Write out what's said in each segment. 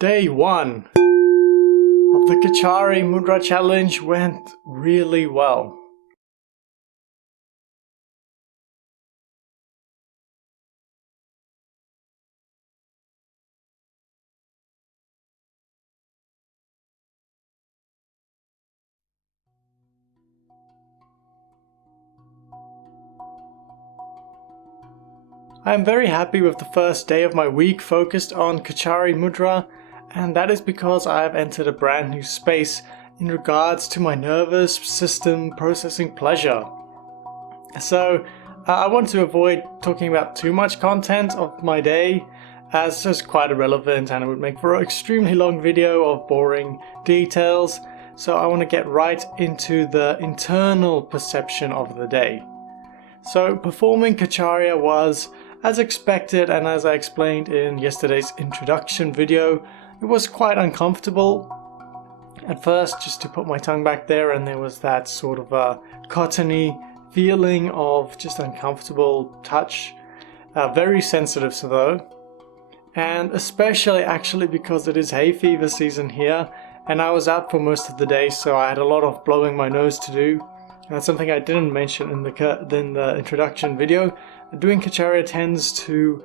Day 1 of the Kechari Mudra challenge went really well. I am very happy with the first day of my week focused on Kechari Mudra, and that is because I have entered a brand new space in regards to my nervous system processing pleasure. So I want to avoid talking about too much content of my day, as it's just quite irrelevant and it would make for an extremely long video of boring details. So I want to get right into the internal perception of the day. So performing Kecharya was as expected, and as I explained in yesterday's introduction video, it was quite uncomfortable at first, just to put my tongue back there, and there was that sort of a cottony feeling of just uncomfortable touch. Very sensitive though, and especially actually because it is hay fever season here, and I was out for most of the day, so I had a lot of blowing my nose to do. And that's something I didn't mention in the introduction video. Doing Kecharya tends to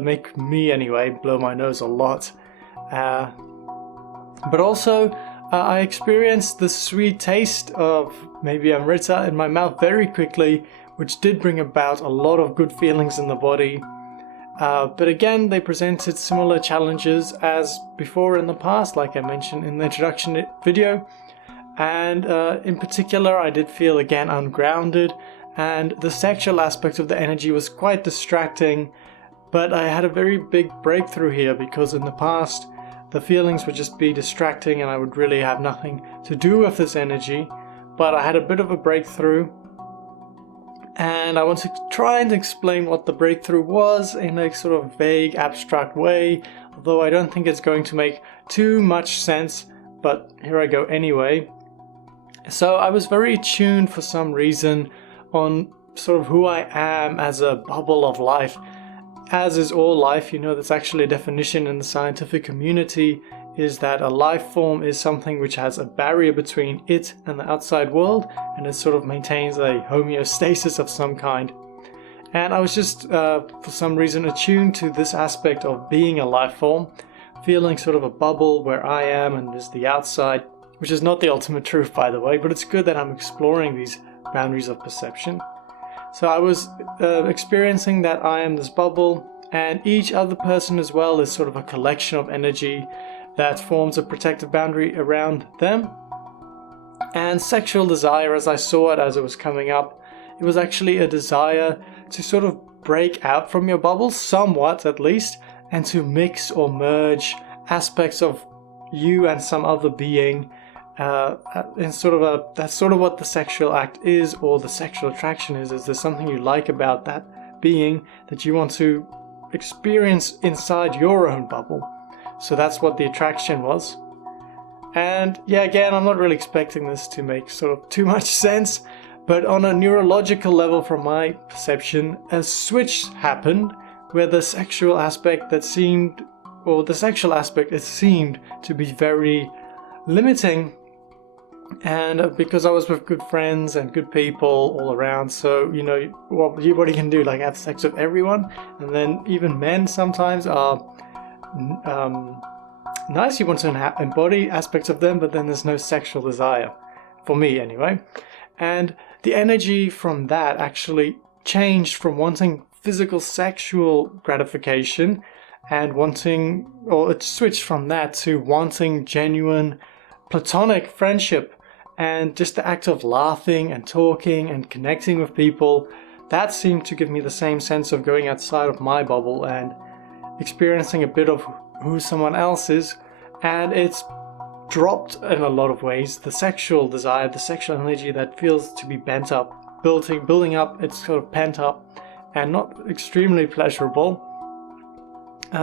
make me, anyway, blow my nose a lot. But also, I experienced the sweet taste of maybe Amrita in my mouth very quickly, which did bring about a lot of good feelings in the body. But again, they presented similar challenges as before in the past, like I mentioned in the introduction video. And in particular, I did feel again ungrounded, and the sexual aspect of the energy was quite distracting. But I had a very big breakthrough here, because in the past the feelings would just be distracting and I would really have nothing to do with this energy. But I had a bit of a breakthrough, and I want to try and explain what the breakthrough was in a sort of vague, abstract way, although I don't think it's going to make too much sense, but here I go anyway. So I was very tuned for some reason on sort of who I am as a bubble of life. As is all life, you know, that's actually a definition in the scientific community, is that a life form is something which has a barrier between it and the outside world, and it sort of maintains a homeostasis of some kind. And I was just, for some reason, attuned to this aspect of being a life form, feeling sort of a bubble where I am and there's the outside, which is not the ultimate truth, by the way, but it's good that I'm exploring these boundaries of perception. So I was experiencing that I am this bubble, and each other person as well is sort of a collection of energy that forms a protective boundary around them. And sexual desire, as I saw it as it was coming up, it was actually a desire to sort of break out from your bubble, somewhat at least, and to mix or merge aspects of you and some other being. In sort of that's sort of what the sexual act is, or the sexual attraction is there's something you like about that being that you want to experience inside your own bubble. So that's what the attraction was. And yeah, again, I'm not really expecting this to make sort of too much sense, but on a neurological level, from my perception, a switch happened where the sexual aspect it seemed to be very limiting. And because I was with good friends and good people all around, so you know what you can do, like have sex with everyone, and then even men sometimes are nice. You want to embody aspects of them, but then there's no sexual desire, for me anyway. And the energy from that actually changed from wanting physical sexual gratification and wanting, or it switched from that to wanting genuine platonic friendship, and just the act of laughing and talking and connecting with people. That seemed to give me the same sense of going outside of my bubble and experiencing a bit of who someone else is. And it's dropped in a lot of ways the sexual desire, the sexual energy that feels to be bent up, building up. It's sort of pent up and not extremely pleasurable,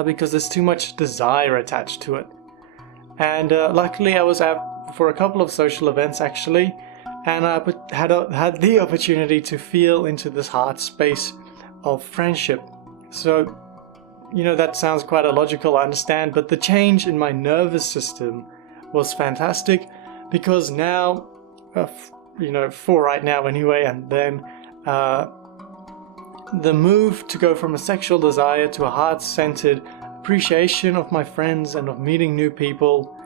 because there's too much desire attached to it. And luckily I was out for a couple of social events actually, and I had the opportunity to feel into this heart space of friendship. So that sounds quite illogical, I understand, but the change in my nervous system was fantastic, because now, for right now anyway, and then the move to go from a sexual desire to a heart-centered appreciation of my friends and of meeting new people,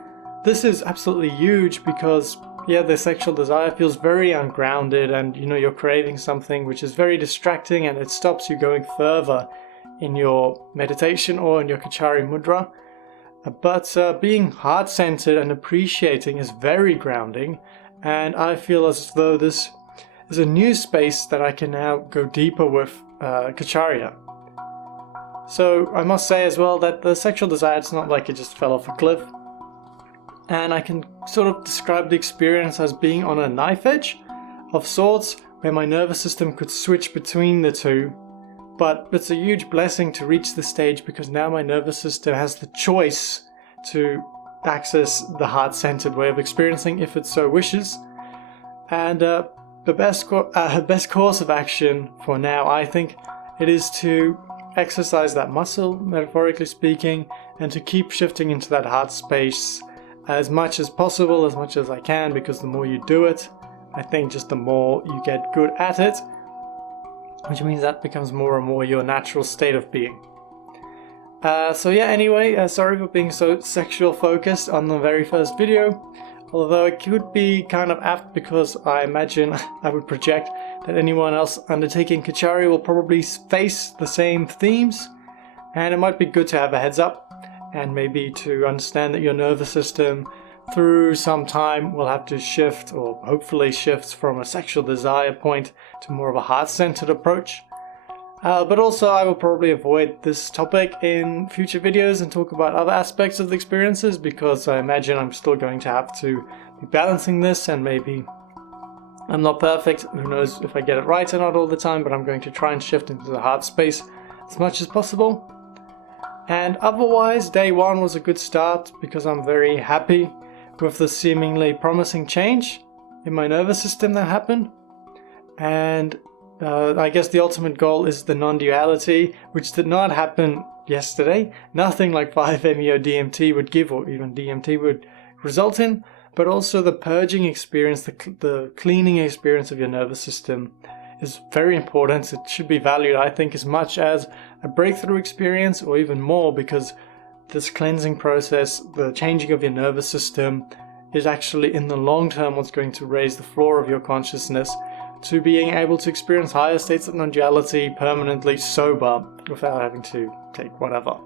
this is absolutely huge, because the sexual desire feels very ungrounded, and you're craving something which is very distracting, and it stops you going further in your meditation or in your Kechari Mudra. But being heart-centered and appreciating is very grounding, and I feel as though this is a new space that I can now go deeper with Kecharya. So I must say as well that the sexual desire, it's not like it just fell off a cliff. And I can sort of describe the experience as being on a knife edge of sorts, where my nervous system could switch between the two. But it's a huge blessing to reach this stage, because now my nervous system has the choice to access the heart-centered way of experiencing if it so wishes. And the best course of action for now, I think, it is to exercise that muscle, metaphorically speaking, and to keep shifting into that heart space as much as possible, as much as I can, because the more you do it, I think just the more you get good at it, which means that becomes more and more your natural state of being. Anyway, sorry for being so sexual focused on the very first video, although it could be kind of apt, because I imagine I would project that anyone else undertaking Kechari will probably face the same themes, and it might be good to have a heads up, and maybe to understand that your nervous system through some time will have to shift, or hopefully shifts, from a sexual desire point to more of a heart-centered approach. But also I will probably avoid this topic in future videos and talk about other aspects of the experiences, because I imagine I'm still going to have to be balancing this, and maybe I'm not perfect, who knows if I get it right or not all the time, but I'm going to try and shift into the heart space as much as possible. And otherwise, day one was a good start, because I'm very happy with the seemingly promising change in my nervous system that happened. And I guess the ultimate goal is the non-duality, which did not happen yesterday. Nothing like 5-MeO DMT would give, or even DMT would result in, but also the purging experience, the cleaning experience of your nervous system is very important. It should be valued, I think, as much as a breakthrough experience, or even more, because this cleansing process, the changing of your nervous system, is actually in the long term what's going to raise the floor of your consciousness to being able to experience higher states of non-duality permanently sober without having to take whatever.